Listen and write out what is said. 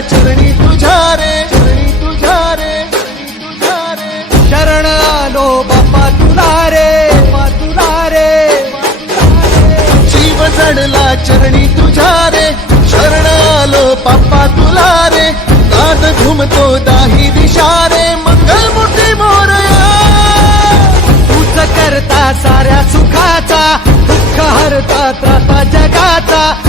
चरणी तुझ्या रे, चरणी तुझ्या रे, तुझ्या रे. शरण आलो बाप्पा तुला रे, बाप्पा तुला रे. जीव जडला चरणी तुझ्या रे, शरण आलो बाप्पा तुला रे. नाद घुमतो दाही दिशा रे, मंगलमूर्ती मोरया. तूच करता साऱ्या सुखाचा, दुःख हरता त्राता जगाचा.